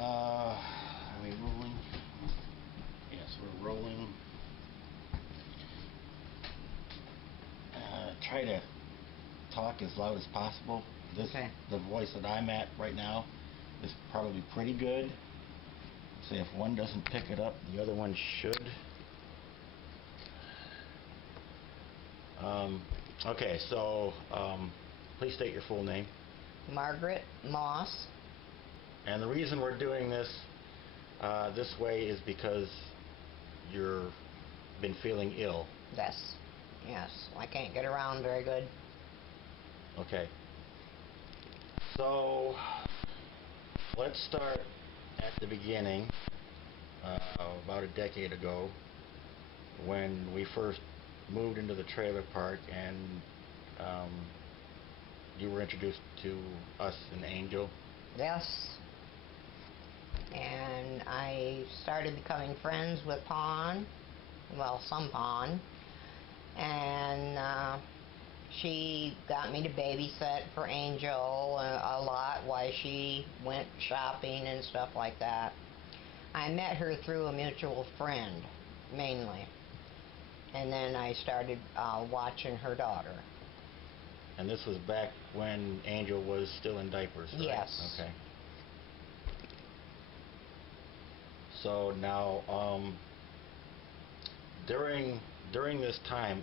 Are we rolling? Yes, we're rolling. Try to talk as loud as possible. The voice that I'm at right now is probably pretty good. So if one doesn't pick it up, the other one should. Okay, so please state your full name. Margaret Moss. And the reason we're doing this this way is because you've been feeling ill. Yes. I can't get around very good. Okay. So let's start at the beginning, about a decade ago, when we first moved into the trailer park and you were introduced to us and Angel. Yes. And I started becoming friends with Somphone, and she got me to babysit for Angel a lot while she went shopping and stuff like that. I met her through a mutual friend, mainly. And then I started watching her daughter. And this was back when Angel was still in diapers, right? Yes. Okay. So now, during this time,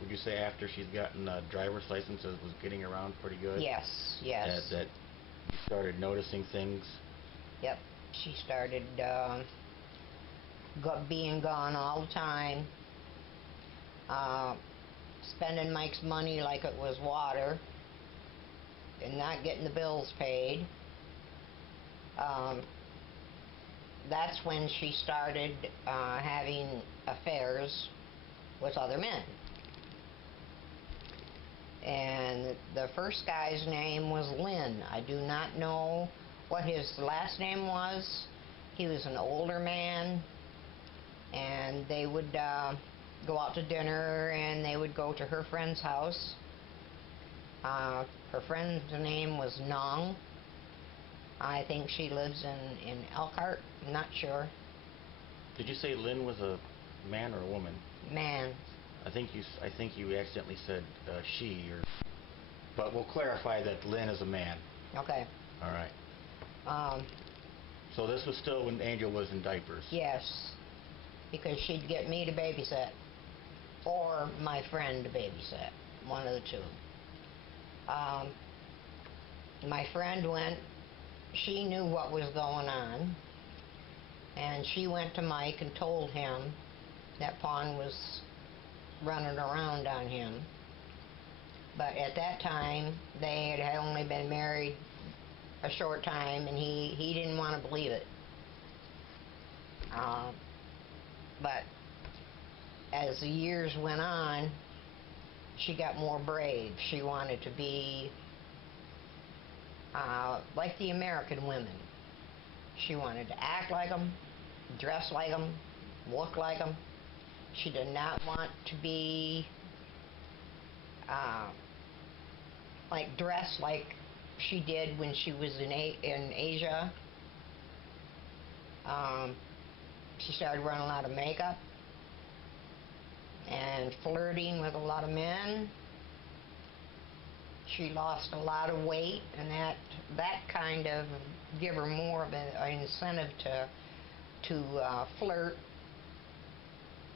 would you say after she's gotten a driver's license, it was getting around pretty good? Yes. That you started noticing things? Yep. She started being gone all the time, spending Mike's money like it was water, and not getting the bills paid. That's when she started having affairs with other men. And the first guy's name was Lynn. I do not know what his last name was. He was an older man, and they would go out to dinner, and they would go to her friend's house. Her friend's name was Nong. I think she lives in Elkhart. I'm not sure. Did you say Lynn was a man or a woman? Man. I think you accidentally said she, but we'll clarify that Lynn is a man. Okay. All right. So this was still when Angel was in diapers? Yes, because she'd get me to babysit, or my friend to babysit, one of the two. My friend went, she knew what was going on, and she went to Mike and told him that Pon was running around on him. But at that time, they had only been married a short time, and he didn't want to believe it. But as the years went on, she got more brave. She wanted to be like the American women. She wanted to act like them, dress like them, look like them. She did not want to be dressed like she did when she was in Asia. She started wearing a lot of makeup and flirting with a lot of men. She lost a lot of weight, and that kind of gave her more of an incentive to flirt.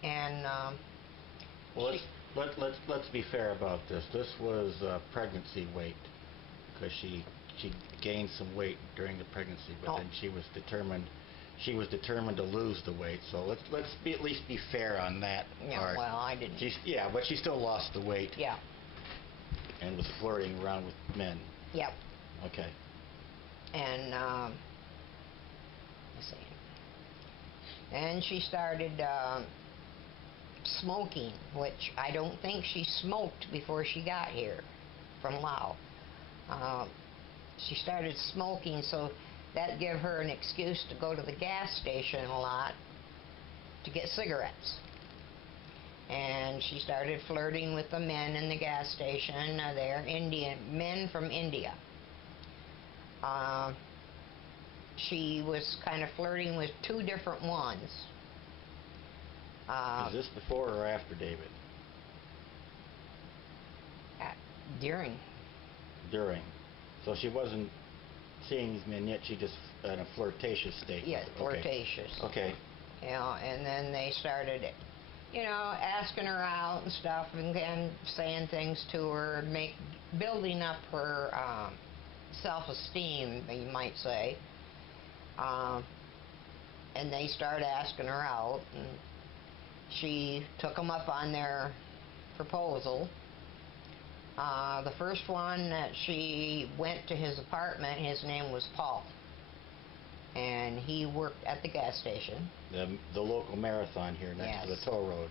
And well, let's be fair about this. This was pregnancy weight, because she gained some weight during the pregnancy, but then she was determined to lose the weight. So let's at least be fair on that part. Well, I didn't. But she still lost the weight. Yeah. And was flirting around with men. Yep. Okay. And let's see. And she started smoking, which I don't think she smoked before she got here from Laos. She started smoking, so that gave her an excuse to go to the gas station a lot to get cigarettes. And she started flirting with the men in the gas station. They're Indian men from India. she was kind of flirting with two different ones. Is this before or after David? During. During. So she wasn't seeing these men yet, she just in a flirtatious state. Yes, flirtatious. Okay. You know, and then they started, you know, asking her out and stuff, and saying things to her, building up her self-esteem, you might say. And they started asking her out, and she took them up on their proposal. The first one that she went to his apartment, his name was Paul, and he worked at the gas station. The local marathon here next to the toll road.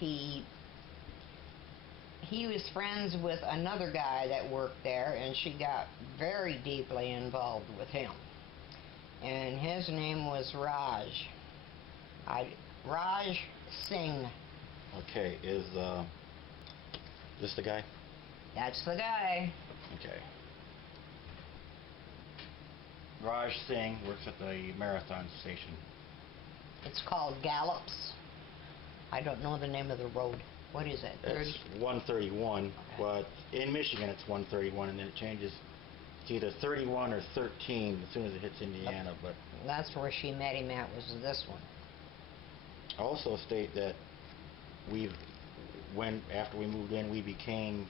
He was friends with another guy that worked there, and she got very deeply involved with him. And his name was Raj. Raj Singh. Okay, is this the guy? That's the guy. Okay. Raj Singh works at the marathon station. It's called Gallops. I don't know the name of the road. What is it? It's 131, okay. But in Michigan it's 131, and then it changes. It's either 31 or 13 as soon as it hits Indiana. But that's where she met him at, was this one. Also state that after we moved in, we became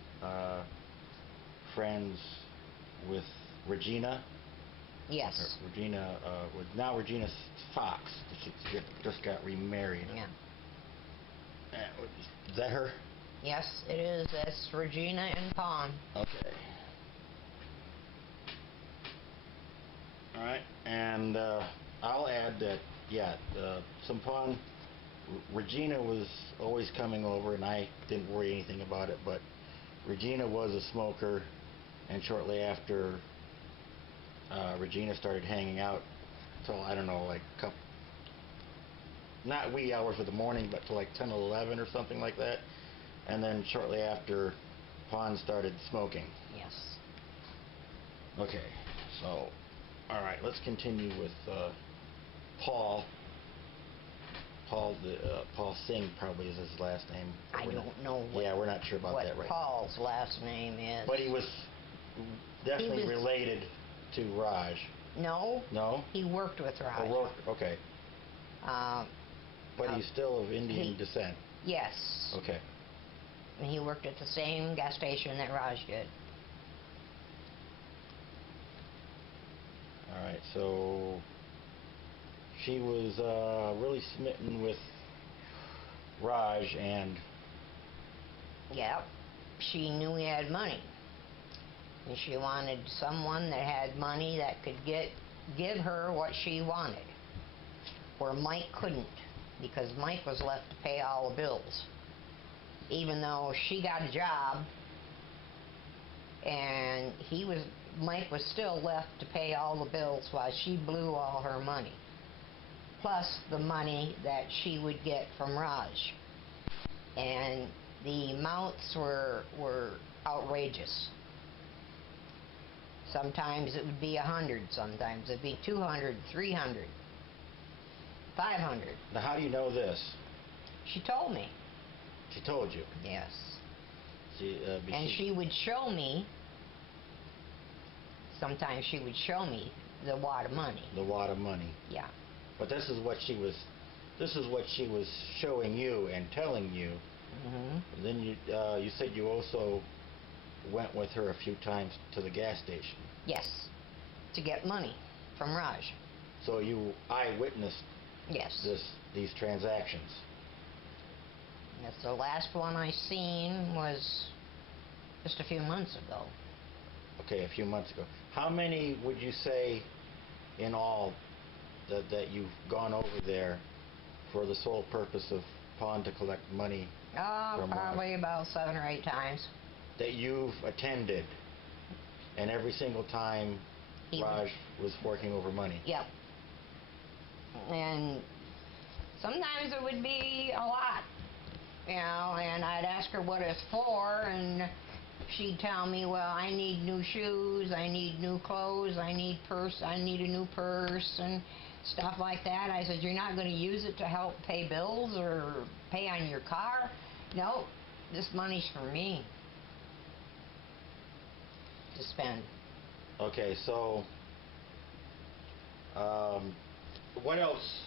friends with Regina. Yes. Regina, now Regina Fox. She just got remarried. Yeah. Is that her? Yes, it is. That's Regina and Pond. Okay. All right, and I'll add that, Somphone, Regina was always coming over, and I didn't worry anything about it, but Regina was a smoker, and shortly after Regina started hanging out till, I don't know, like not wee hours of the morning, but till like 10 or 11 or something like that. And then shortly after, Pond started smoking. Yes. Okay, so, all right, let's continue with Paul. Paul Singh probably is his last name. I don't know we're not sure about that right now. What Paul's last name is. But he was definitely related to Raj. No. No? He worked with Raj. Okay. But he's still of Indian descent. Yes. Okay. And he worked at the same gas station that Raj did. All right, so she was really smitten with Raj, and Yep. She knew he had money. And she wanted someone that had money that could give her what she wanted. Where Mike couldn't, because Mike was left to pay all the bills. Even though she got a job, and Mike was still left to pay all the bills while she blew all her money. Plus the money that she would get from Raj. And the amounts were outrageous. Sometimes it would be 100, sometimes it'd be 200, 300, 500. Now how do you know this? She told me. She told you? Yes. And she would show me, sometimes she would show me the wad of money. The wad of money. Yeah. But this is what she was showing you and telling you. Mm-hmm. Then you said you also went with her a few times to the gas station. Yes. To get money from Raj. So you eyewitnessed Yes. these transactions. Yes, the last one I seen was just a few months ago. Okay, a few months ago. How many would you say in all that you've gone over there for the sole purpose of Pond to collect money from probably about 7 or 8 times. That you've attended, and every single time Raj was forking over money? Yep. And sometimes it would be a lot, you know, and I'd ask her what it's for, and she'd tell me, well, I need new shoes, I need new clothes, I need a new purse and stuff like that. I said, you're not going to use it to help pay bills or pay on your car? No, this money's for me to spend. Okay, so what else?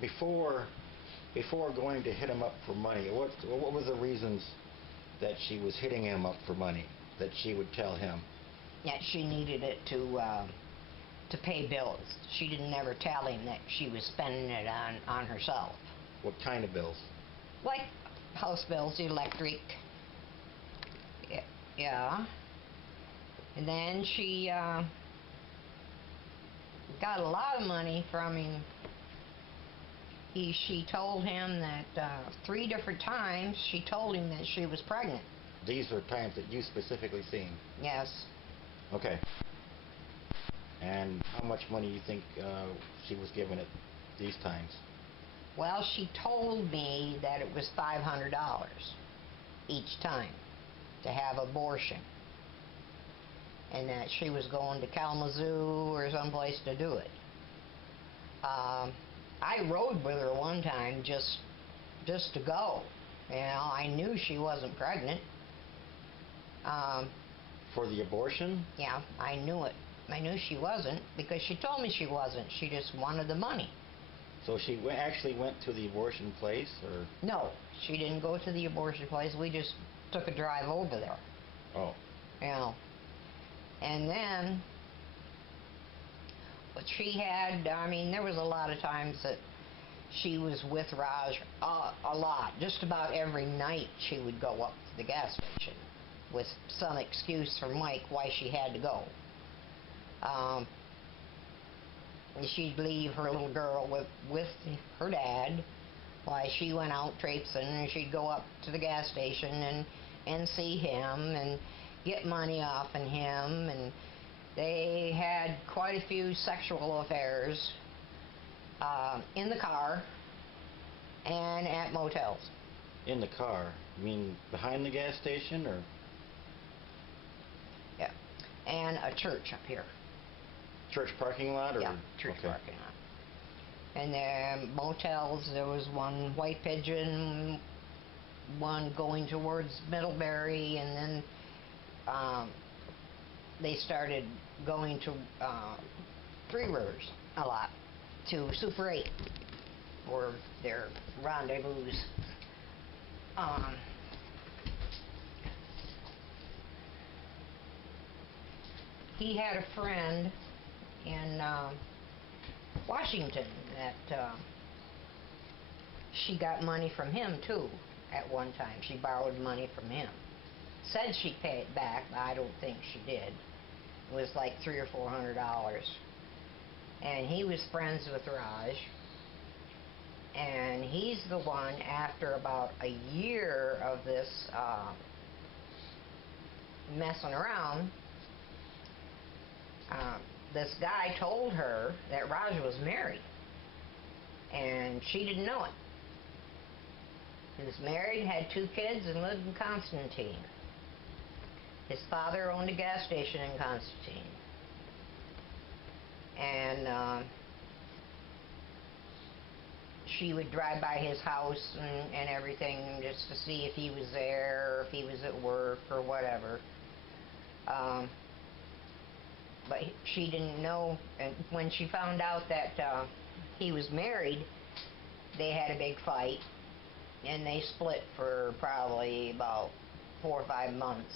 Before going to hit him up for money, what was the reasons that she was hitting him up for money that she would tell him? That she needed it to pay bills. She didn't ever tell him that she was spending it on herself. What kind of bills? Like house bills, electric. Yeah. And then she got a lot of money from him. She told him that 3 different times she told him that she was pregnant. These are times that you specifically seen? Yes. Okay. And how much money do you think she was given at these times? Well, she told me that it was $500 each time to have abortion, and that she was going to Kalamazoo or someplace to do it. I rode with her one time just to go. You know, I knew she wasn't pregnant. For the abortion? Yeah, I knew it. I knew she wasn't because she told me she wasn't. She just wanted the money. So she actually went to the abortion place, or? No, she didn't go to the abortion place. We just took a drive over there. Oh. You know. And then, but she had, I mean, there was a lot of times that she was with Raj, a lot. Just about every night she would go up to the gas station with some excuse from Mike why she had to go. She'd leave her little girl with her dad while she went out traipsing, and she'd go up to the gas station and see him and get money off of him, and they had quite a few sexual affairs in the car and at motels. In the car? You mean behind the gas station, or? Yeah. And a church up here. Church parking lot, or? Yeah, church parking lot. And then motels, there was one White Pigeon, one going towards Middlebury, and then they started going to Three Rivers a lot, to Super 8, or their rendezvous. He had a friend in Washington that she got money from him too at one time. She borrowed money from him. Said she'd pay it back, but I don't think she did. It was like $300 or $400. And he was friends with Raj. And he's the one, after about a year of this messing around, this guy told her that Raj was married, and she didn't know it. He was married, had 2 kids, and lived in Constantine. His father owned a gas station in Constantine. And she would drive by his house and everything just to see if he was there, or if he was at work, or whatever. But she didn't know, and when she found out that he was married, they had a big fight, and they split for probably about 4 or 5 months.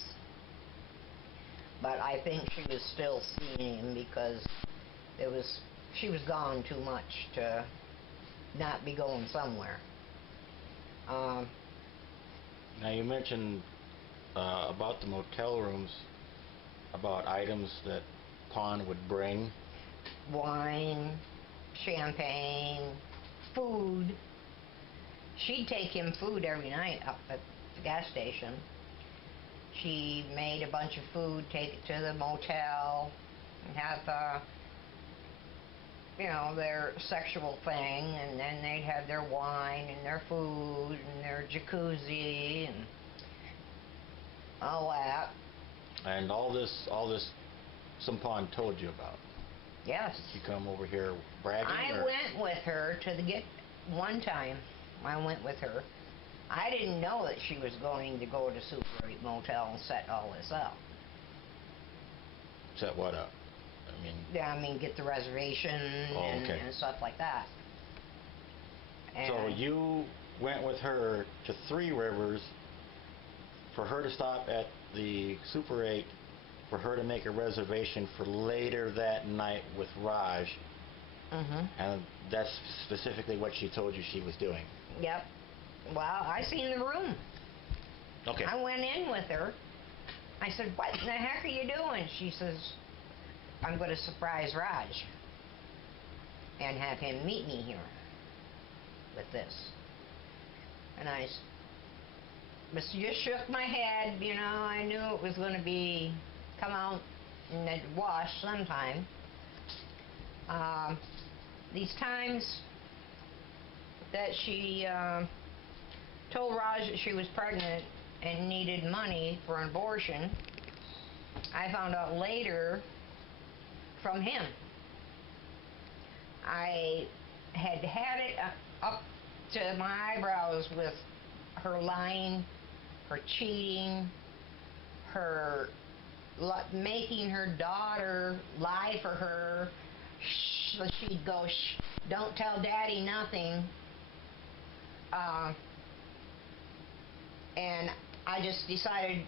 But I think she was still seeing him because she was gone too much to not be going somewhere. Now you mentioned about the motel rooms, about items that Pon would bring. Wine, champagne, food. She'd take him food every night up at the gas station. She made a bunch of food, take it to the motel, and have their sexual thing, and then they'd have their wine and their food and their jacuzzi, and all that. And all this Somphone told you about. Yes. Did she come over here bragging? I went with her one time. I went with her. I didn't know that she was going to go to Super 8 Motel and set all this up. Set what up? Yeah, get the reservation and stuff like that. And so you went with her to Three Rivers for her to stop at the Super 8, for her to make a reservation for later that night with Raj. Mm-hmm. And that's specifically what she told you she was doing. Yep. Well, I seen the room. Okay. I went in with her. I said, "What in the heck are you doing?" She says, "I'm going to surprise Raj and have him meet me here with this." And I just shook my head. I knew it was going to come out in the wash sometime. These times that she told Raj that she was pregnant and needed money for an abortion, I found out later from him. I had it up to my eyebrows with her lying, her cheating, her making her daughter lie for her. She'd go, "Shh, don't tell Daddy nothing." And I just decided,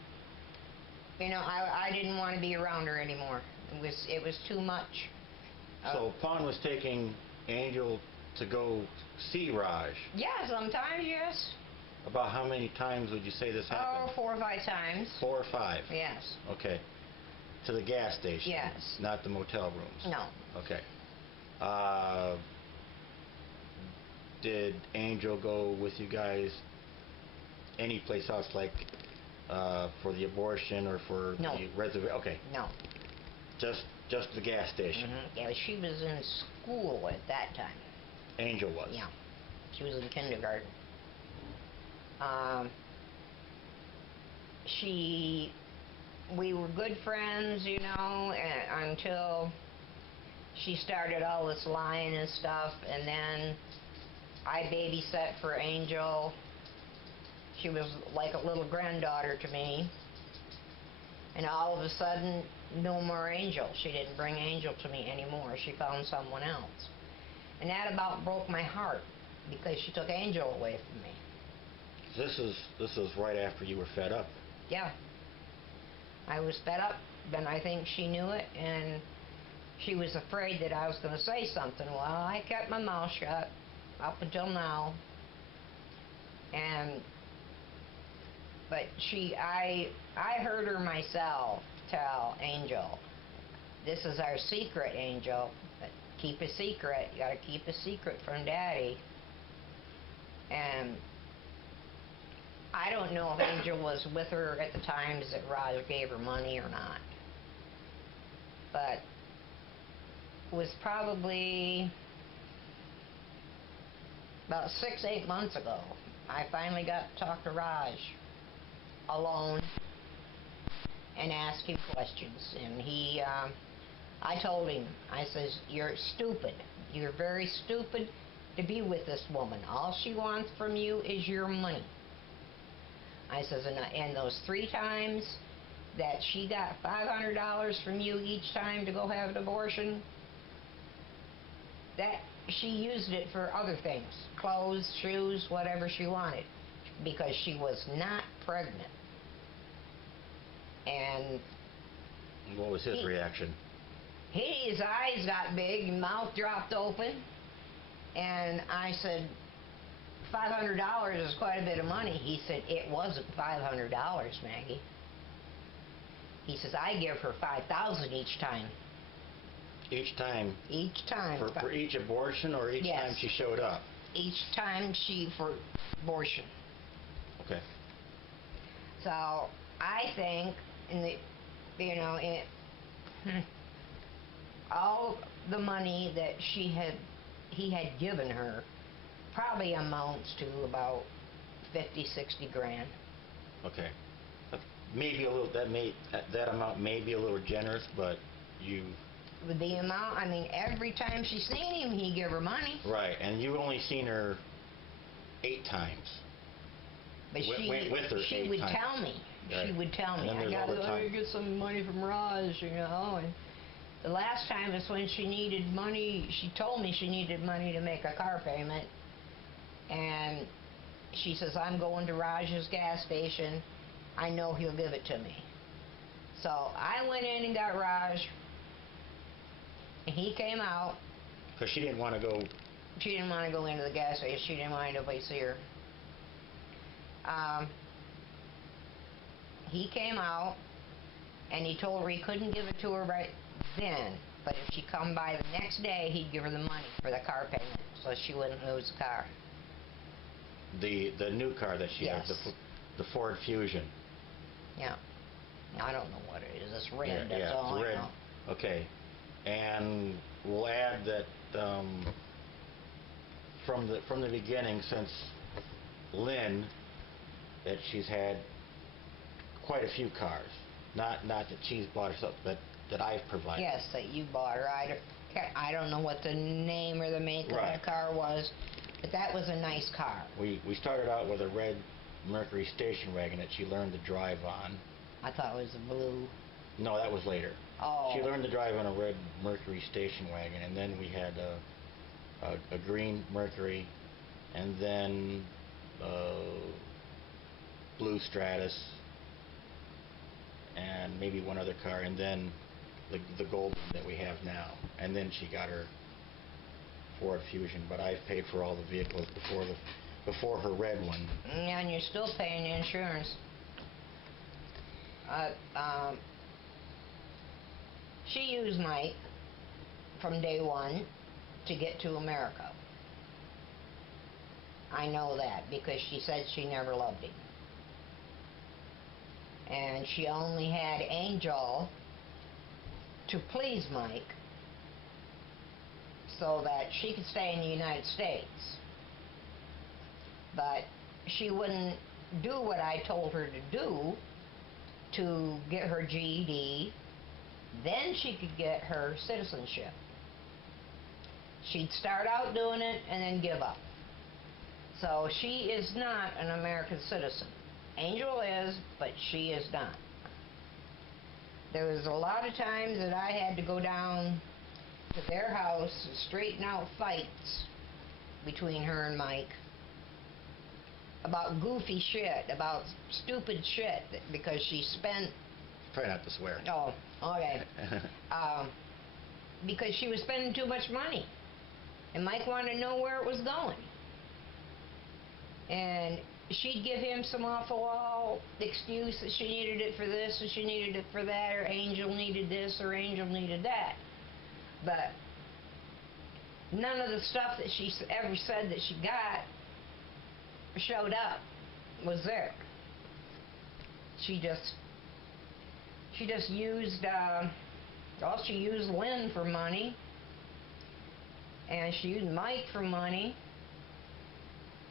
I didn't want to be around her anymore. It was too much. So Pon was taking Angel to go see Raj. Yeah, sometimes, yes. About how many times would you say this happened? Oh, 4 or 5 times. 4 or 5? Yes. Okay. To the gas station? Yes. Not the motel rooms? No. Okay. Did Angel go with you guys any place else, like for the abortion or for No. the reservation? Okay. No. Just the gas station? Mm-hmm. Yeah, she was in school at that time. Angel was? Yeah. She was in kindergarten. We were good friends, until she started all this lying and stuff, and then I babysat for Angel. She was like a little granddaughter to me. And all of a sudden, no more Angel. She didn't bring Angel to me anymore. She found someone else. And that about broke my heart, because she took Angel away from me. This is right after you were fed up. Yeah. I was fed up, and I think she knew it, and she was afraid that I was going to say something. Well, I kept my mouth shut up until now. But I heard her myself tell Angel, "This is our secret, Angel. But keep a secret. You got to keep a secret from Daddy." And I don't know if Angel was with her at the times that Roger gave her money or not. But it was probably about 6-8 months ago, I finally got to talk to Raj alone and ask him questions. And I told him, I says, "You're stupid. You're very stupid to be with this woman. All she wants from you is your money." I says, and those 3 times that she got $500 from you each time to go have an abortion, that she used it for other things, clothes, shoes, whatever she wanted, because she was not pregnant. And what was his reaction? His eyes got big and mouth dropped open. And I said, $500 is quite a bit of money. He said, "It wasn't $500, Maggie." He says, "I give her $5,000 each time." Each time? Each time. For each abortion, or each time she showed up? Each time for abortion. Okay. So I think all the money that he had given her probably amounts to about 50-60 grand. Okay. maybe a little, that amount may be a little generous, but you... With the amount, I mean, every time she seen him, he give her money. Right, and you only seen her 8 times. But with her she 8 would times. tell me. Right. She would tell me, And then I there's gotta overtime. get some money from Raj, you know. And the last time is when she needed money. She told me she needed money to make a car payment. And she says, I'm going to Raj's gas station. I know he'll give it to me. So I went in and got Raj. And he came out. Because she didn't want to go... She didn't want to go into the gas station. She didn't want anybody to see her. He came out, and he told her he couldn't give it to her right then, but if she come by the next day, he'd give her the money for the car payment, so she wouldn't lose the car. The new car that she Yes. has, the Ford Fusion. Yeah. I don't know what it is. It's red. Yeah, That's yeah, all it's I red. know. Okay, and we'll add that from the beginning, since Lynn, that she's had quite a few cars. Not that she's bought herself, but that I've provided. Yes, that you bought her. I don't know what the name or the make of Right. the car was, but that was a nice car. We started out with a red Mercury station wagon that she learned to drive on. I thought it was a blue. No, that was later. Oh. She learned to drive on a red Mercury station wagon, and then we had a green Mercury, and then blue Stratus, and maybe one other car, and then the gold one that we have now. And then she got her Ford Fusion, but I've paid for all the vehicles before her red one. Yeah, and you're still paying the insurance. She used Mike from day one to get to America. I know that because she said she never loved him. And she only had Angel to please Mike so that she could stay in the United States. But she wouldn't do what I told her to do to get her GED. Then she could get her citizenship. She'd start out doing it and then give up. So she is not an American citizen. Angel is, but she is not. There was a lot of times that I had to go down to their house and straighten out fights between her and Mike about goofy shit, about stupid shit, because she spent... Try not to swear. Oh, okay. Because she was spending too much money. And Mike wanted to know where it was going. And she'd give him some awful excuse that she needed it for this and she needed it for that, or Angel needed this or Angel needed that. But none of the stuff that she ever said that she got showed up, was there. She just used, she used Lynn for money, and she used Mike for money,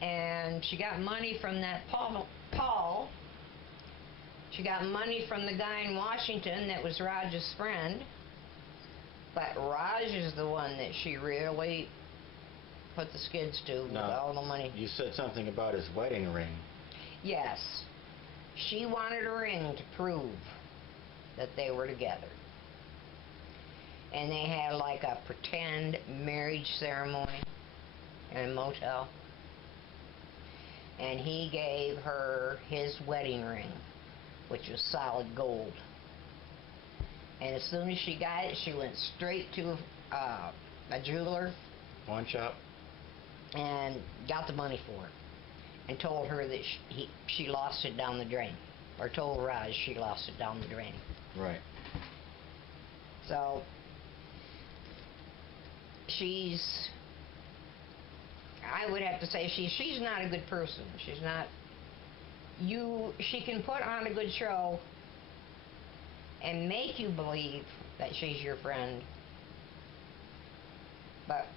and she got money from that Paul. She got money from the guy in Washington that was Raj's friend, but Raj is the one that she really put the skids to with all the money. You said something about his wedding ring. Yes. She wanted a ring to prove that they were together. And they had like a pretend marriage ceremony in a motel. And he gave her his wedding ring, which was solid gold. And as soon as she got it, she went straight to a jeweler. Pawn shop. And got the money for it. And told her that she lost it down the drain. Or told Raj she lost it down the drain. Right. So, I would have to say she's not a good person. She's not, she can put on a good show and make you believe that she's your friend. But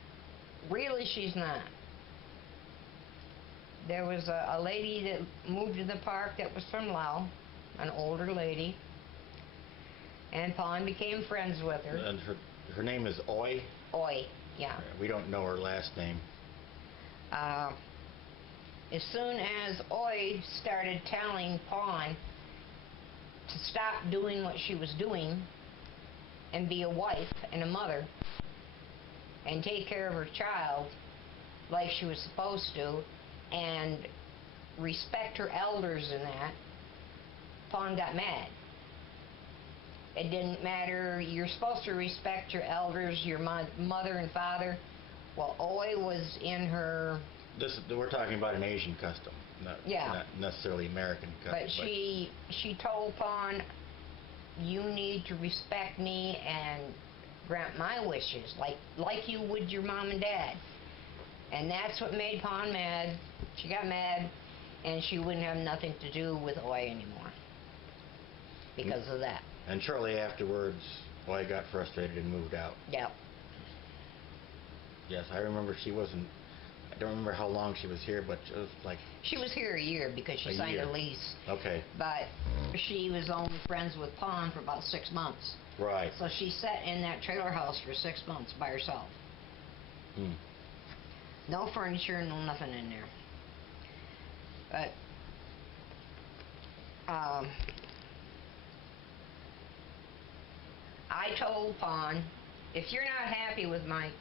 really she's not. There was a lady that moved to the park that was from Laos, an older lady, and Pon became friends with her. And her name is Oi? Oi, yeah. We don't know her last name. As soon as Oi started telling Pon to stop doing what she was doing and be a wife and a mother and take care of her child like she was supposed to and respect her elders in that, Pon got mad. It didn't matter, you're supposed to respect your elders, your mother and father. Well, Oi was in her... We're talking about an Asian custom, not necessarily American custom. But she told Pon, you need to respect me and grant my wishes, like you would your mom and dad. And that's what made Pon mad. She got mad, and she wouldn't have nothing to do with Oi anymore because of that. And shortly afterwards, Oi got frustrated and moved out. Yep. Yes, I remember she wasn't... I don't remember how long she was here, but it was like... She was here a year because she signed a lease. Okay. But she was only friends with Pon for about 6 months. Right. So she sat in that trailer house for 6 months by herself. No furniture, no nothing in there. But I told Pon, if you're not happy with Mike,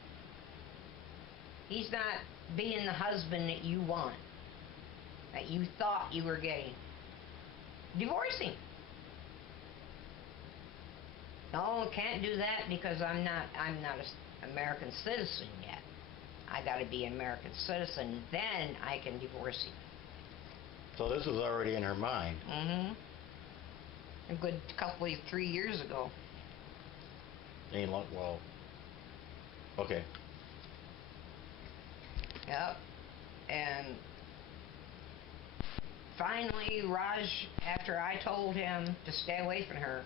he's not being the husband that you want, that you thought you were getting, divorce him. No, can't do that because I'm not an American citizen yet. I got to be an American citizen, then I can divorce him. So this was already in her mind. Mm-hmm. A good 3 years ago. Well, okay. Yep. And finally, Raj, after I told him to stay away from her,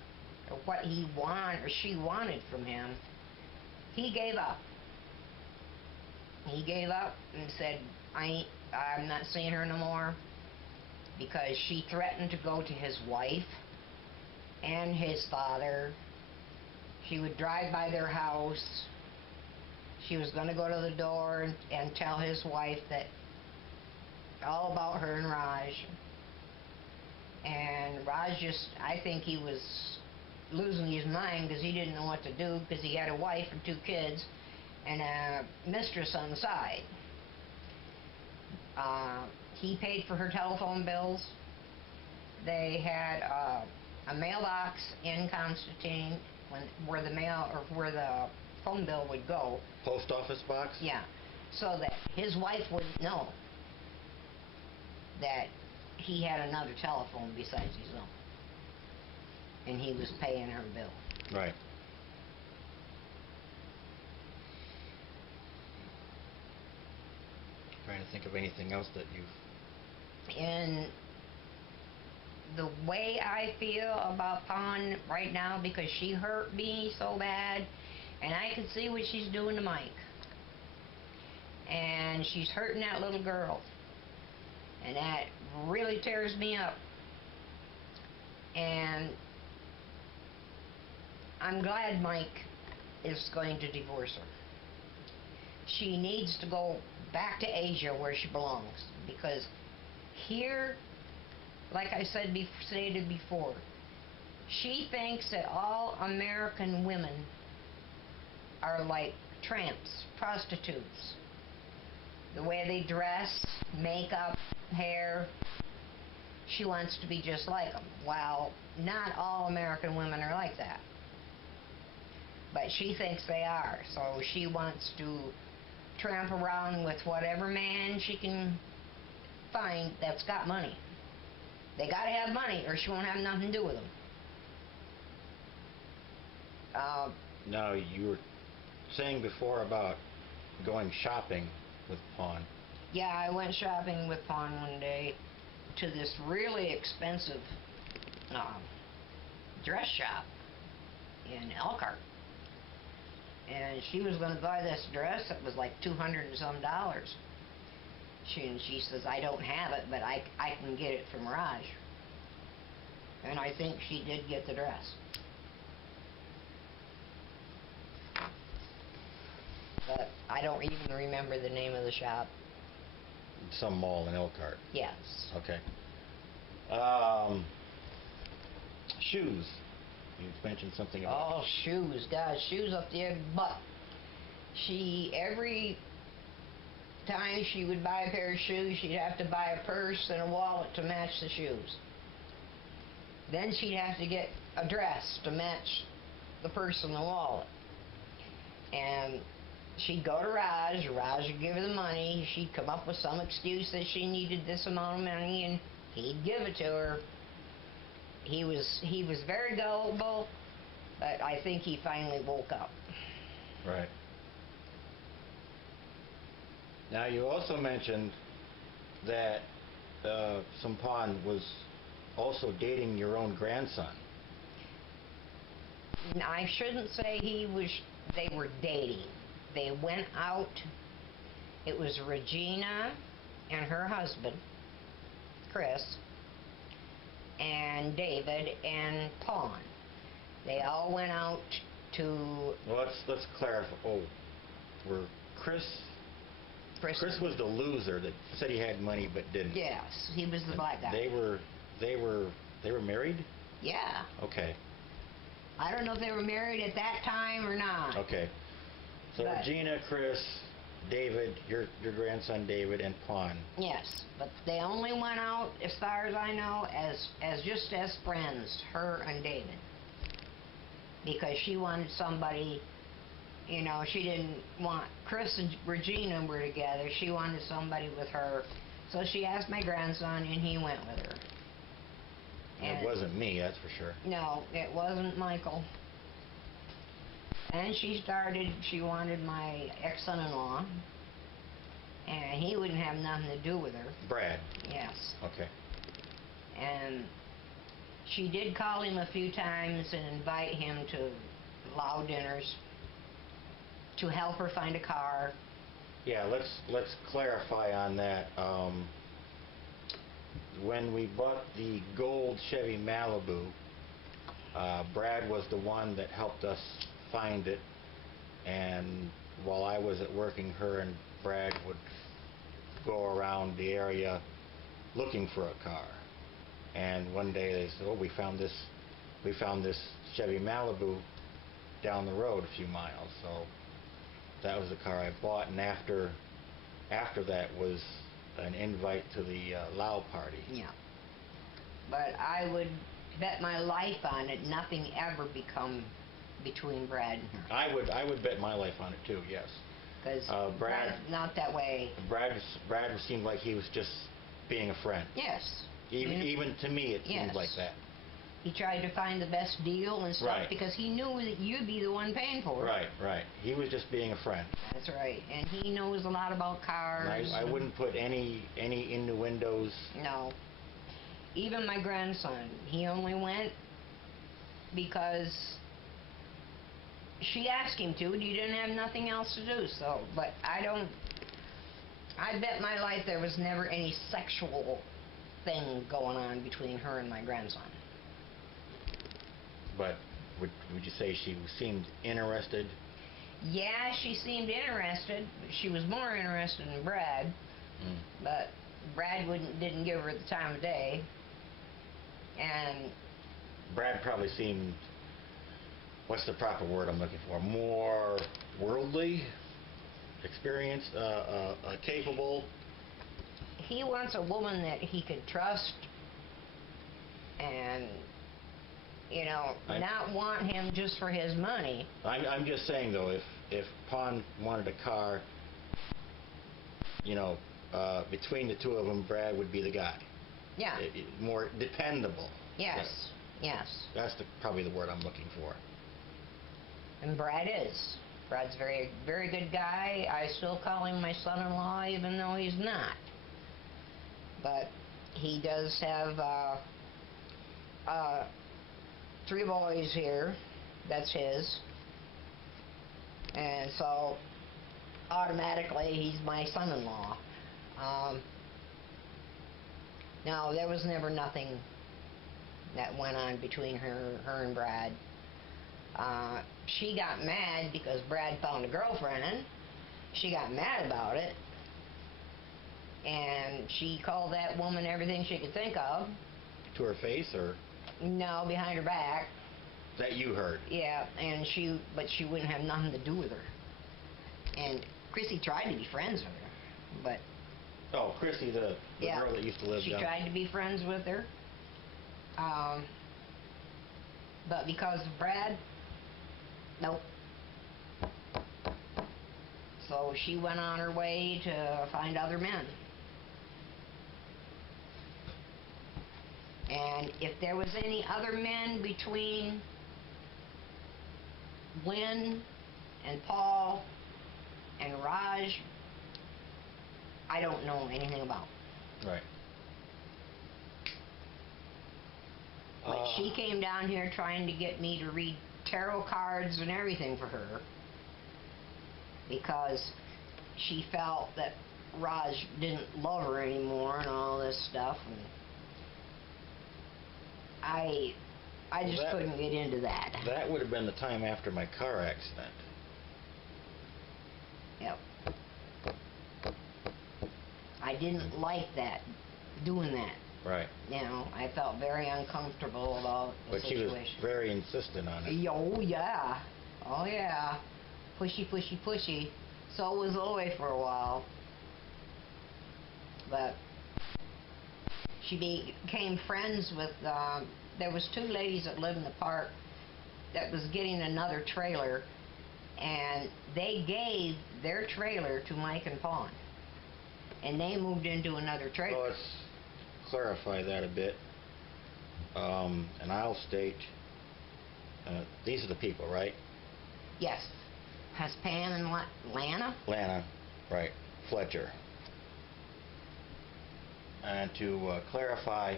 or what he wanted, or she wanted from him, he gave up. He gave up and said, I'm not seeing her no more, because she threatened to go to his wife and his father. She would drive by their house. She was going to go to the door and tell his wife that all about her and Raj. And Raj I think he was losing his mind because he didn't know what to do, because he had a wife and 2 kids and a mistress on the side. He paid for her telephone bills. They had a mailbox in Constantine where the phone bill would go. Post office box? Yeah. So that his wife wouldn't know that he had another telephone besides his own. And he was paying her bill. Right. Trying to think of anything else that you've... And the way I feel about Pon right now, because she hurt me so bad, and I can see what she's doing to Mike. And she's hurting that little girl. And that really tears me up. And I'm glad Mike is going to divorce her. She needs to go back to Asia where she belongs, because here, like I stated before, she thinks that all American women are like tramps, prostitutes. The way they dress, makeup, hair, she wants to be just like them. Well, not all American women are like that. But she thinks they are, so she wants to tramp around with whatever man she can find that's got money. They gotta have money or she won't have nothing to do with them. Now, you were saying before about going shopping with Pon. Yeah, I went shopping with Pon one day to this really expensive dress shop in Elkhart. And she was going to buy this dress that was like $200 and some. She says, I don't have it, but I can get it from Raj. And I think she did get the dress. But I don't even remember the name of the shop. Some mall in Elkhart. Yes. Okay. Shoes. You mentioned something about... Oh, shoes. God, shoes up the butt. Every time she would buy a pair of shoes, she'd have to buy a purse and a wallet to match the shoes. Then she'd have to get a dress to match the purse and the wallet. And she'd go to Raj would give her the money, she'd come up with some excuse that she needed this amount of money, and he'd give it to her. He was very gullible, but I think he finally woke up. Right. Now, you also mentioned that Somphone was also dating your own grandson. I shouldn't say they were dating. They went out. It was Regina and her husband, Chris, and David and Pawn. They all went out to... Well, let's clarify. Oh, were Chris was the loser that said he had money but didn't. Yes, he was the black guy. They were married? Yeah. Okay. I don't know if they were married at that time or not. Okay. So but Regina, Chris, David, your grandson David, and Pawn. Yes, but they only went out, as far as I know, as just as friends, her and David. Because she wanted somebody, she didn't want... Chris and Regina were together. She wanted somebody with her. So she asked my grandson, and he went with her. And it wasn't me, that's for sure. No, it wasn't Michael. And she wanted my ex-son-in-law, and he wouldn't have nothing to do with her. Brad? Yes. Okay. And she did call him a few times and invite him to loud dinners to help her find a car. Yeah, let's clarify on that. When we bought the gold Chevy Malibu, Brad was the one that helped us find it, and while I was at working, her and Brad would go around the area looking for a car. And one day they said, "Oh, we found this Chevy Malibu down the road a few miles." So that was the car I bought, and after that was an invite to the Lao party. Yeah. But I would bet my life on it, nothing ever become between Brad and her. I would bet my life on it too, yes. Because Brad, not that way. Brad seemed like he was just being a friend. Yes. Even to me it seemed like that. He tried to find the best deal and stuff, right, because he knew that you'd be the one paying for it. Right. He was just being a friend. That's right. And he knows a lot about cars. I wouldn't put any innuendos. No. Even my grandson, he only went because she asked him to. He didn't have nothing else to do. So, but I bet my life there was never any sexual thing going on between her and my grandson. But would you say she seemed interested? Yeah, she seemed interested. She was more interested in Brad. But Brad didn't give her the time of day. And Brad probably seemed, what's the proper word I'm looking for? More worldly, experienced, capable. He wants a woman that he could trust and, not want him just for his money. I'm just saying, though, if Pon wanted a car, between the two of them, Brad would be the guy. Yeah. More dependable. Yes. That's probably the word I'm looking for. And Brad is. Brad's a very, very good guy. I still call him my son-in-law, even though he's not. But he does have 3 boys here. That's his. And so automatically he's my son-in-law. Now, there was never nothing that went on between her and Brad. She got mad because Brad found a girlfriend. She got mad about it, and she called that woman everything she could think of. To her face, or? No, behind her back. That you heard? Yeah, but she wouldn't have nothing to do with her. And Chrissy tried to be friends with her, but... Oh, Chrissy, the girl that used to live down. She tried to be friends with her. But because of Brad, nope. So she went on her way to find other men. And if there was any other men between Lynn and Paul and Raj, I don't know anything about. Right. But she came down here trying to get me to read tarot cards and everything for her because she felt that Raj didn't love her anymore and all this stuff. And I just couldn't get into that. That would have been the time after my car accident. Yep. I didn't like that, doing that. Right. You know, I felt very uncomfortable about the situation. But she was very insistent on it. Oh, yeah. Oh, yeah. Pushy, pushy, pushy. So was Loie for a while. But she became friends with, there was two ladies that lived in the park that was getting another trailer, and they gave their trailer to Mike and Pawn. And they moved into another trailer. Well, let's clarify that a bit. And I'll state, these are the people, right? Yes. Has Pam and Lana? Lana, right. Fletcher. And to clarify,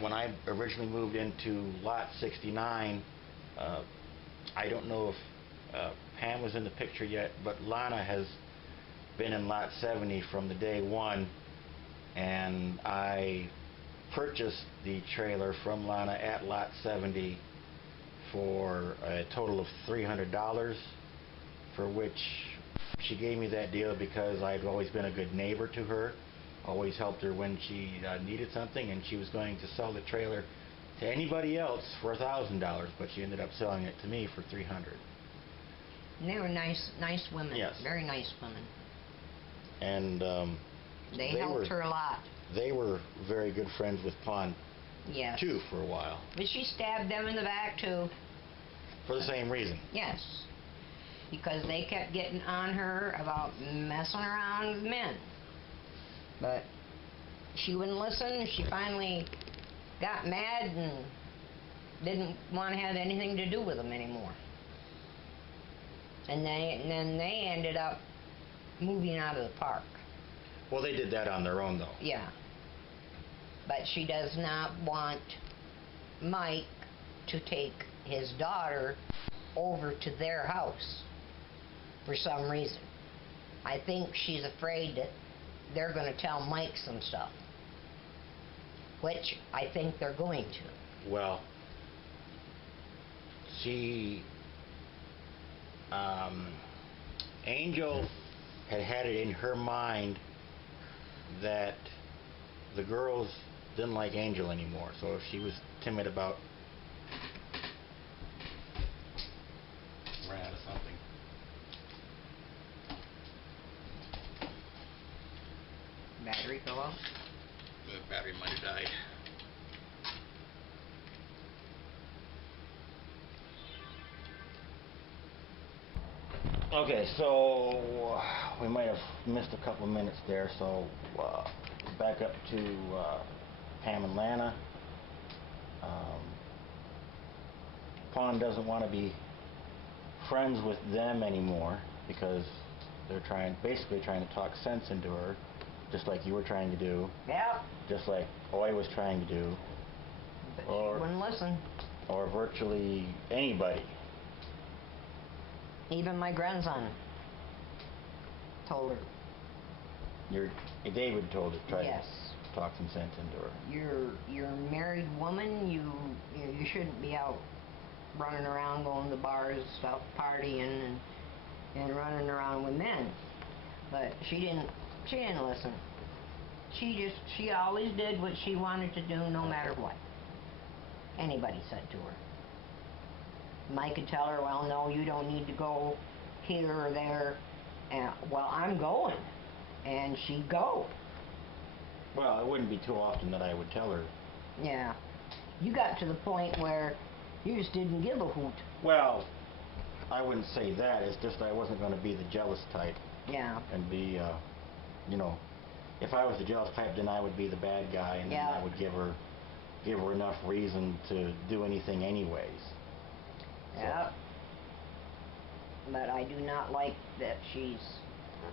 when I originally moved into Lot 69, I don't know if Pam was in the picture yet, but Lana has been in Lot 70 from the day one, and I purchased the trailer from Lana at Lot 70 for a total of $300, for which she gave me that deal because I'd always been a good neighbor to her, always helped her when she needed something, and she was going to sell the trailer to anybody else for $1,000, but she ended up selling it to me for $300. And they were nice women. Yes. Very nice women. And they helped her a lot. They were very good friends with Pond, yes, too, for a while. But she stabbed them in the back, too. For the same reason. Yes. Because they kept getting on her about messing around with men. But she wouldn't listen. She finally got mad and didn't want to have anything to do with them anymore. And then they ended up moving out of the park. Well, they did that on their own, though. Yeah. But she does not want Mike to take his daughter over to their house for some reason. I think she's afraid that they're going to tell Mike some stuff, which I think they're going to. Well, she... Angel had it in her mind that the girls didn't like Angel anymore, so if she was timid about... ran out of something. Battery fell out? The battery might have died. Okay, so we might have missed a couple of minutes there, so back up to Pam and Lana. Pond doesn't want to be friends with them anymore because they're basically trying to talk sense into her, just like you were trying to do. Yeah. Just like Oi was trying to do. But she wouldn't listen. Or virtually anybody. Even my grandson told her. David told her. Yes. talk some sense into her. You're a married woman. You shouldn't be out running around, going to bars and stuff, partying and running around with men. But she didn't listen. She always did what she wanted to do, no matter what anybody said to her. Mike could tell her, well, no, you don't need to go here or there. And, well, I'm going. And she'd go. Well, it wouldn't be too often that I would tell her. Yeah. You got to the point where you just didn't give a hoot. Well, I wouldn't say that. It's just I wasn't going to be the jealous type. Yeah. And be, if I was the jealous type, then I would be the bad guy, and then I would give her enough reason to do anything anyways. Yeah. But I do not like that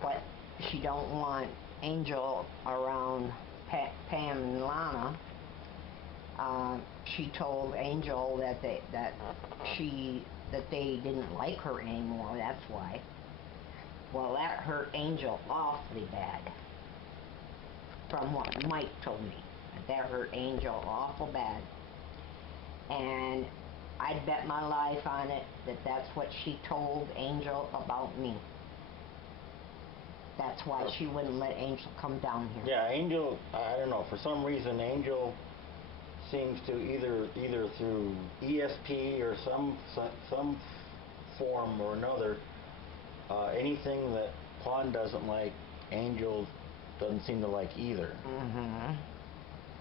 but she don't want Angel around Pam and Lana. She told Angel that they didn't like her anymore. That's why. Well, that hurt Angel awfully bad. From what Mike told me, that hurt Angel awful bad. And I'd bet my life on it that that's what she told Angel about me. That's why she wouldn't let Angel come down here. Yeah, Angel, I don't know, for some reason Angel seems to either through ESP or some form or another, anything that Pond doesn't like, Angel doesn't seem to like either. Mm-hmm.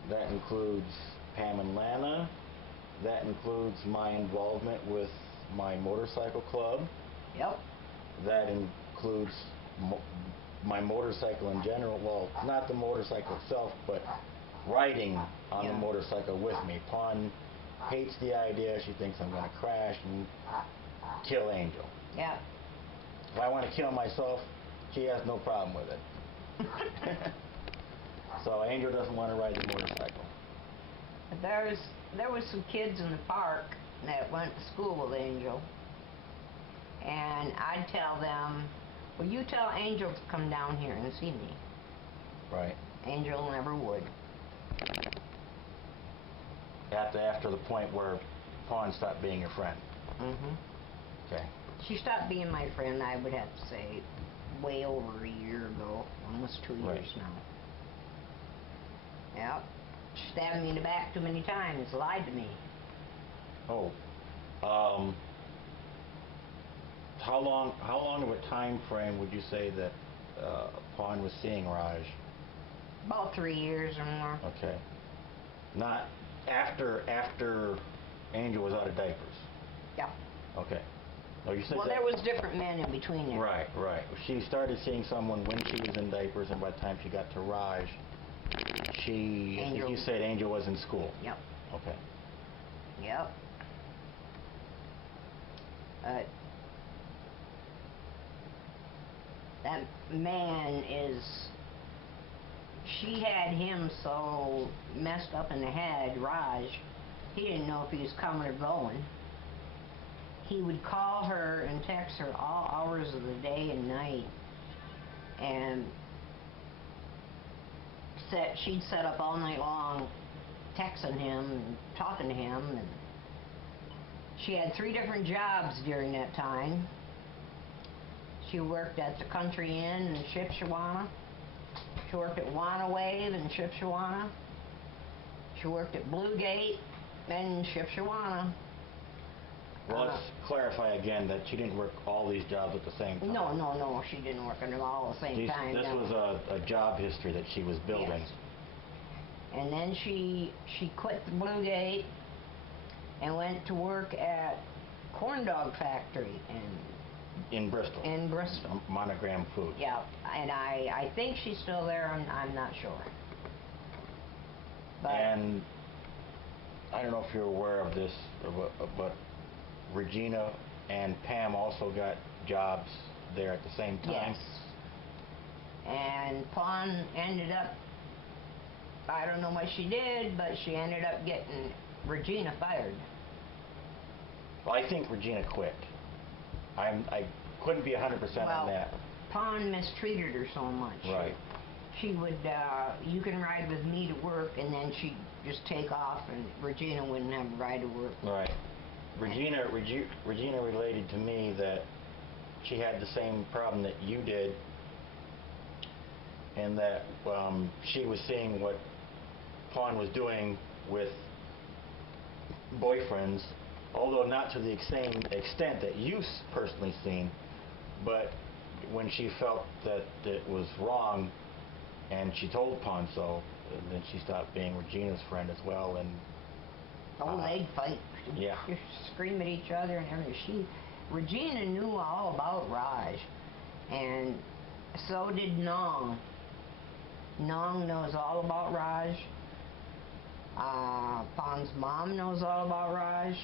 That includes Pam and Lana. That includes my involvement with my motorcycle club. Yep. That includes my motorcycle in general. Well, not the motorcycle itself, but riding on the motorcycle with me. Pond hates the idea. She thinks I'm going to crash and kill Angel. Yeah. If I want to kill myself, she has no problem with it. So Angel doesn't want to ride the motorcycle. There was some kids in the park that went to school with Angel, and I'd tell them, well, you tell Angel to come down here and see me. Right. Angel never would. After the point where Pond stopped being your friend. Mm-hmm. Okay. She stopped being my friend, I would have to say, way over a year ago, almost 2 years now. Yep. She stabbed me in the back too many times, lied to me. Oh. How long of a time frame would you say that Pond was seeing Raj? About 3 years or more. Okay. Not after Angel was out of diapers? Yeah. Okay. Oh, you said well, there was different men in between there. Right. She started seeing someone when she was in diapers, and by the time she got to Raj, I think you said Angel was in school. Yep. Okay. Yep. That man she had him so messed up in the head, Raj, he didn't know if he was coming or going. He would call her and text her all hours of the day and night, and she'd set up all night long texting him and talking to him. And she had 3 different jobs during that time. She worked at the Country Inn in Shipshewana. She worked at Wanna Wave in Shipshewana. She worked at Blue Gate in Shipshewana. Well, let's clarify again that she didn't work all these jobs at the same time. No, she didn't work on them all at the same time. This was a job history that she was building. Yes. And then she quit the Blue Gate and went to work at Corn Dog Factory in Bristol. In Bristol. Monogram Food. Yeah, and I think she's still there. I'm not sure. But and I don't know if you're aware of this, but Regina and Pam also got jobs there at the same time. Yes. And Pond ended up, I don't know what she did, but she ended up getting Regina fired. Well, I think Regina quit. I couldn't be 100% on that. Pond mistreated her so much. Right. she would, you can ride with me to work, and then she'd just take off, and Regina wouldn't have to ride to work. Right. Regina related to me that she had the same problem that you did, and that she was seeing what Pawn was doing with boyfriends, although not to the same extent that you personally seen, but when she felt that it was wrong, and she told Pawn so, and then she stopped being Regina's friend as well, and they'd fight. Yeah. Scream at each other and everything. Regina knew all about Raj, and so did Nong. Nong knows all about Raj. Pawn's mom knows all about Raj.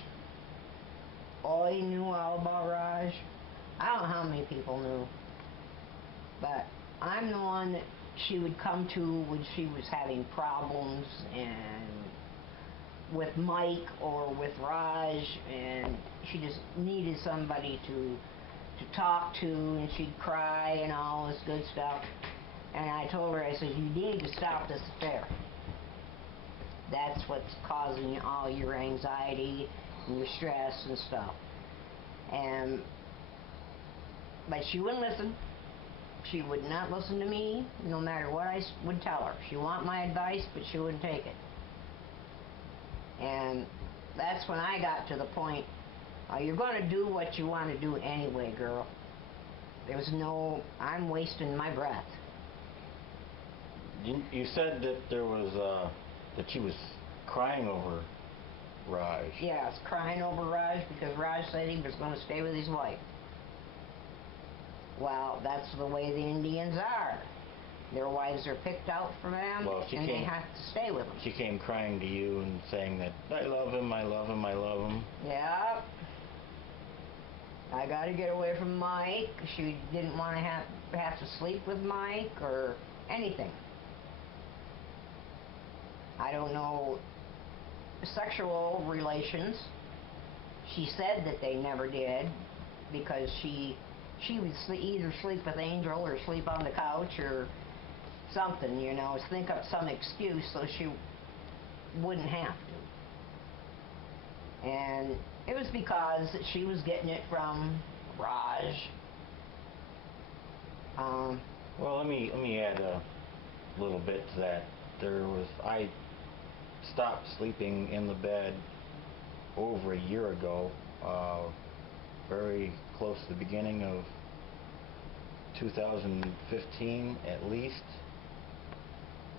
Oi knew all about Raj. I don't know how many people knew, but I'm the one that she would come to when she was having problems and with Mike or with Raj, and she just needed somebody to talk to, and she'd cry and all this good stuff. And I told her, I said, you need to stop this affair. That's what's causing all your anxiety and your stress and stuff. But she wouldn't listen. She would not listen to me, no matter what I would tell her. She wanted my advice, but she wouldn't take it. And that's when I got to the point, you're going to do what you want to do anyway, girl. There was no, I'm wasting my breath. You said that there was, that she was crying over Raj. Yes, crying over Raj because Raj said he was going to stay with his wife. Well, that's the way the Indians are. Their wives are picked out for them, and they have to stay with them. She came crying to you and saying that, I love him, I love him, I love him. Yeah. I got to get away from Mike. She didn't want to have to sleep with Mike or anything. I don't know sexual relations. She said that they never did because she would either sleep with Angel or sleep on the couch or something, you know, think up some excuse so she wouldn't have to. And it was because she was getting it from Raj. Well, let me add a little bit to that. I stopped sleeping in the bed over a year ago, very close to the beginning of 2015 at least,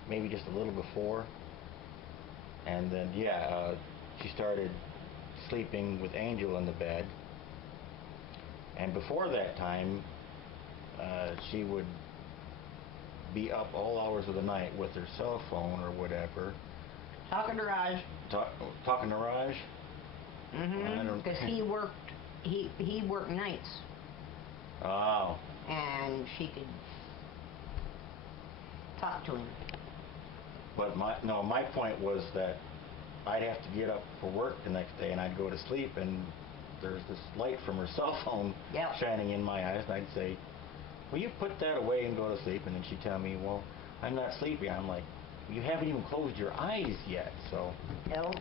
maybe just a little before. And then she started sleeping with Angel in the bed, and before that time she would be up all hours of the night with her cell phone or whatever, talking to Raj. Talking to Raj. Because he worked nights. Oh. And she could talk to him. But my point was that I'd have to get up for work the next day, and I'd go to sleep, and there's this light from her cell phone shining in my eyes, and I'd say, will you put that away and go to sleep? And then she'd tell me, well, I'm not sleepy. I'm like, you haven't even closed your eyes yet. So no.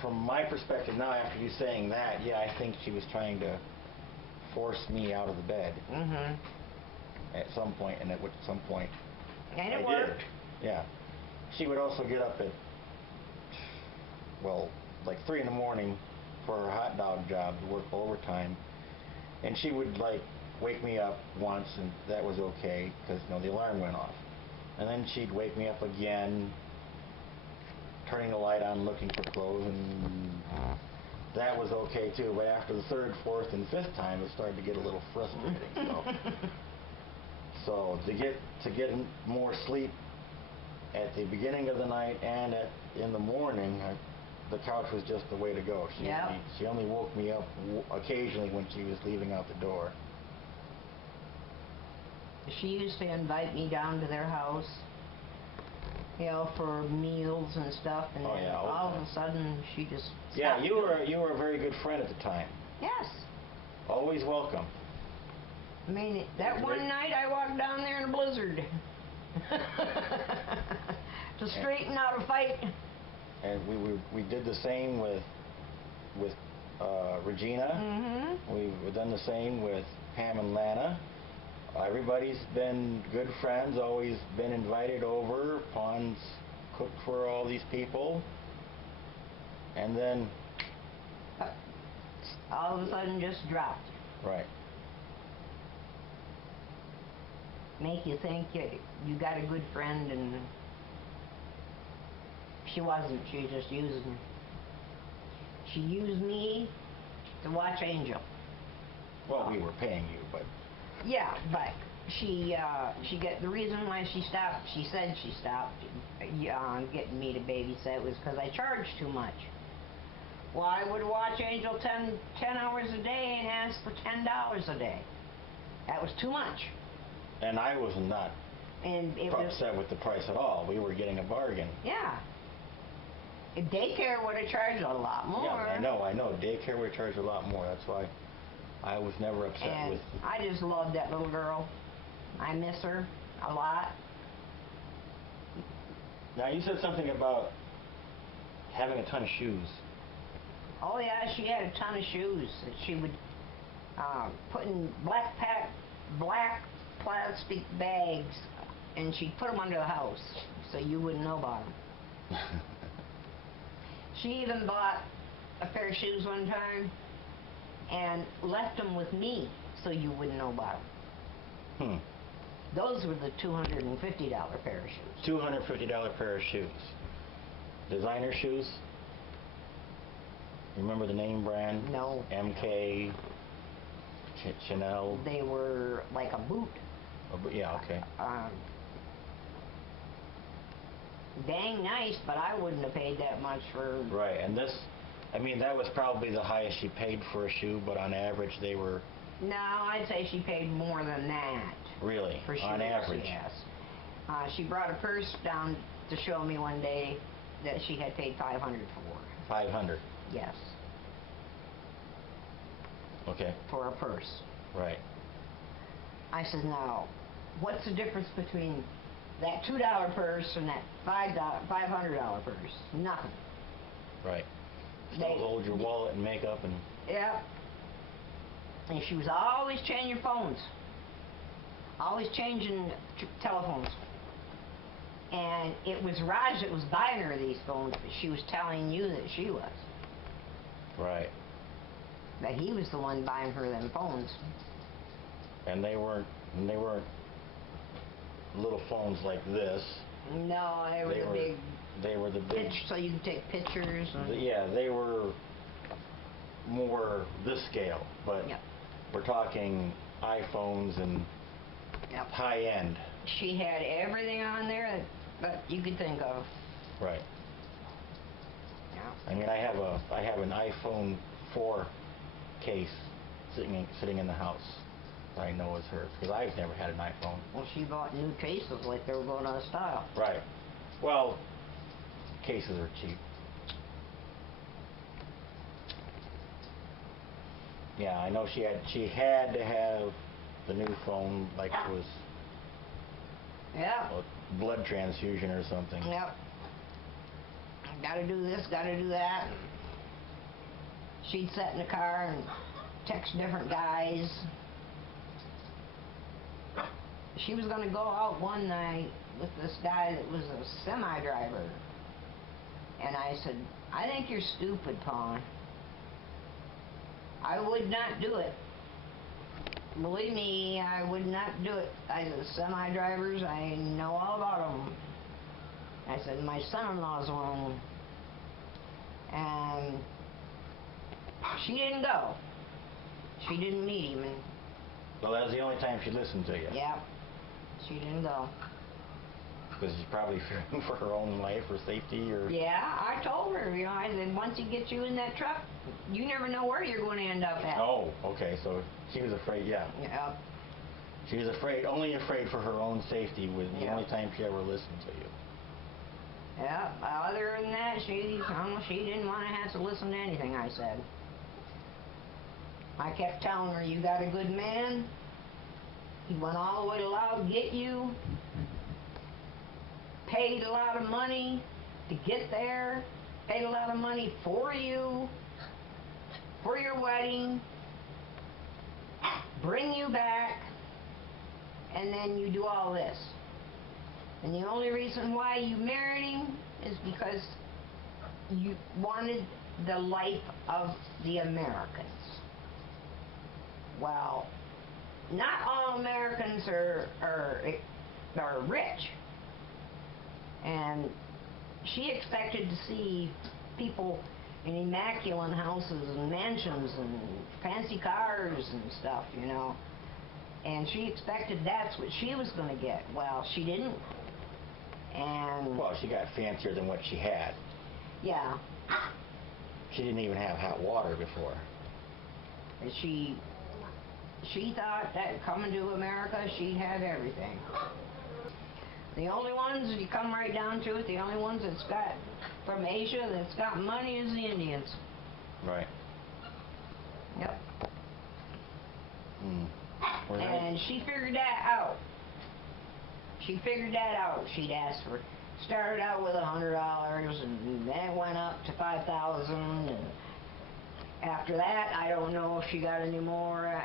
From my perspective now, after you saying that, I think she was trying to force me out of the bed at some point, and at some point and it worked. Yeah. She would also get up at, like 3 in the morning for her hot dog job to work overtime, and she would wake me up once, and that was okay because the alarm went off, and then she'd wake me up again, turning the light on, looking for clothes, and that was okay too. But after the third, fourth, and fifth time, it started to get a little frustrating. So to get more sleep at the beginning of the night and in the morning, the couch was just the way to go. She only woke me up occasionally when she was leaving out the door. She used to invite me down to their house, for meals and stuff, and then all of a sudden she just stopped. Yeah, you were a very good friend at the time. Yes. Always welcome. I mean, that one night I walked down there in a blizzard. To straighten out a fight. And we did the same with Regina. Mm-hmm. We've done the same with Pam and Lana. Everybody's been good friends, always been invited over. Pon's cooked for all these people. And then... all of a sudden just dropped. Right. Make you think you got a good friend, and she wasn't. She was just using me. She used me to watch Angel. Well, we were paying you, but... Yeah, but she get the reason why she stopped. She said she stopped getting me to babysit was because I charged too much. Well, I would watch Angel 10 hours a day and ask for $10 a day. That was too much. And I was not upset with the price at all. We were getting a bargain. Yeah. Daycare would have charged a lot more. Yeah, I know. Daycare would charge a lot more. That's why I was never upset and with... I just love that little girl. I miss her a lot. Now, you said something about having a ton of shoes. Oh, yeah, she had a ton of shoes that she would put in black plastic bags, and she'd put them under the house so you wouldn't know about them. She even bought a pair of shoes one time and left them with me so you wouldn't know about them. Those were the $250 pair of shoes. $250 pair of shoes. Designer shoes? Remember the name brand? No. MK, Chanel? They were like a boot. Yeah, okay. Dang nice, but I wouldn't have paid that much for... Right, and this, I mean, that was probably the highest she paid for a shoe, but on average they were... No, I'd say she paid more than that. Really? For shoes, on average? Yes. She brought a purse down to show me one day that she had paid $500 for. $500? Yes. Okay. For a purse. Right. I said, now, what's the difference between that $2 purse and that $500 purse? Nothing. Right. Still hold your wallet and makeup and... Yep. And she was always changing phones. Always changing telephones. And it was Raj that was buying her these phones, but she was telling you that she was. Right. That he was the one buying her them phones. And they weren't little phones like this. No, they were the big... They were the big... So you could take pictures. Yeah, they were more this scale, but yep. We're talking iPhones and yep. high-end. She had everything on there that you could think of. Right. Yeah. I mean, I have an iPhone 4 case sitting in the house. I know is hers because I've never had an iPhone. Well, she bought new cases like they were going out of style. Right. Well, cases are cheap. Yeah, I know she had to have the new phone like it was a blood transfusion or something. Yep. Gotta do this, gotta do that. She'd sit in the car and text different guys. She was gonna go out one night with this guy that was a semi-driver. And I said, I think you're stupid, Pawn. I would not do it. Believe me, I would not do it. I said, semi-drivers, I know all about them. I said, my son-in-law's one. And she didn't go. She didn't meet him. And well, that was the only time she listened to you. yeah, she didn't go. Because she's probably fearing for her own life or safety or... Yeah, I told her, you know, I said, once he gets you in that truck, you never know where you're going to end up at. Oh, okay, so she was afraid, yeah. Yeah. She was afraid, only afraid for her own safety was the only time she ever listened to you. Yeah, other than that, she didn't want to have to listen to anything I said. I kept telling her, you got a good man. He went all the way to Laos to get you. paid a lot of money to get there, paid a lot of money for you, for your wedding, bring you back, and then you do all this. And the only reason why you married him is because you wanted the life of the Americans. Well, not all Americans are rich. And she expected to see people in immaculate houses and mansions and fancy cars and stuff, you know. And she expected that's what she was going to get. Well, she didn't. And Well, she got fancier than what she had. yeah. She didn't even have hot water before. And she thought that coming to America, she'd have everything. The only ones, if you come right down to it, the only ones that's got, from Asia, that's got money is the Indians. Right. Yep. And she figured that out. She figured that out. She'd asked for, started out with $100, and then it went up to $5,000, and after that, I don't know if she got any more,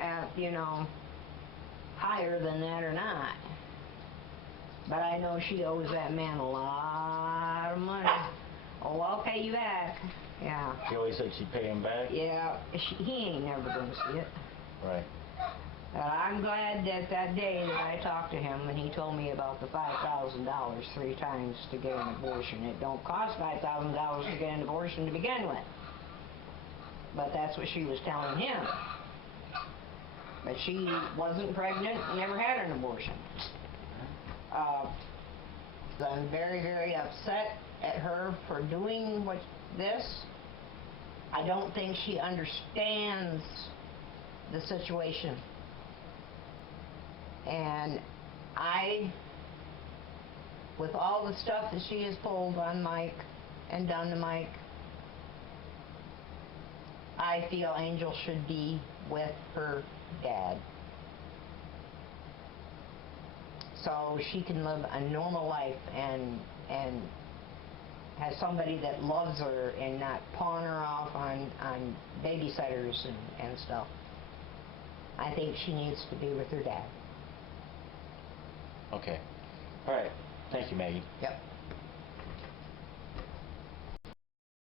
higher than that or not. But I know she owes that man a lot of money. Oh, I'll pay you back. Yeah. She always said she'd pay him back? Yeah. He ain't never gonna see it. Right. I'm glad that day that I talked to him and he told me about the $5,000 3 times to get an abortion. It don't cost $5,000 to get an abortion to begin with. But that's what she was telling him. But she wasn't pregnant, never had an abortion. I'm very, very upset at her for doing this. I don't think she understands the situation. And with all the stuff that she has pulled on Mike and done to Mike, I feel Angel should be with her dad. So she can live a normal life and has somebody that loves her and not pawn her off on babysitters and stuff. I think she needs to be with her dad. Okay. All right. Thank you, Maggie. Yep.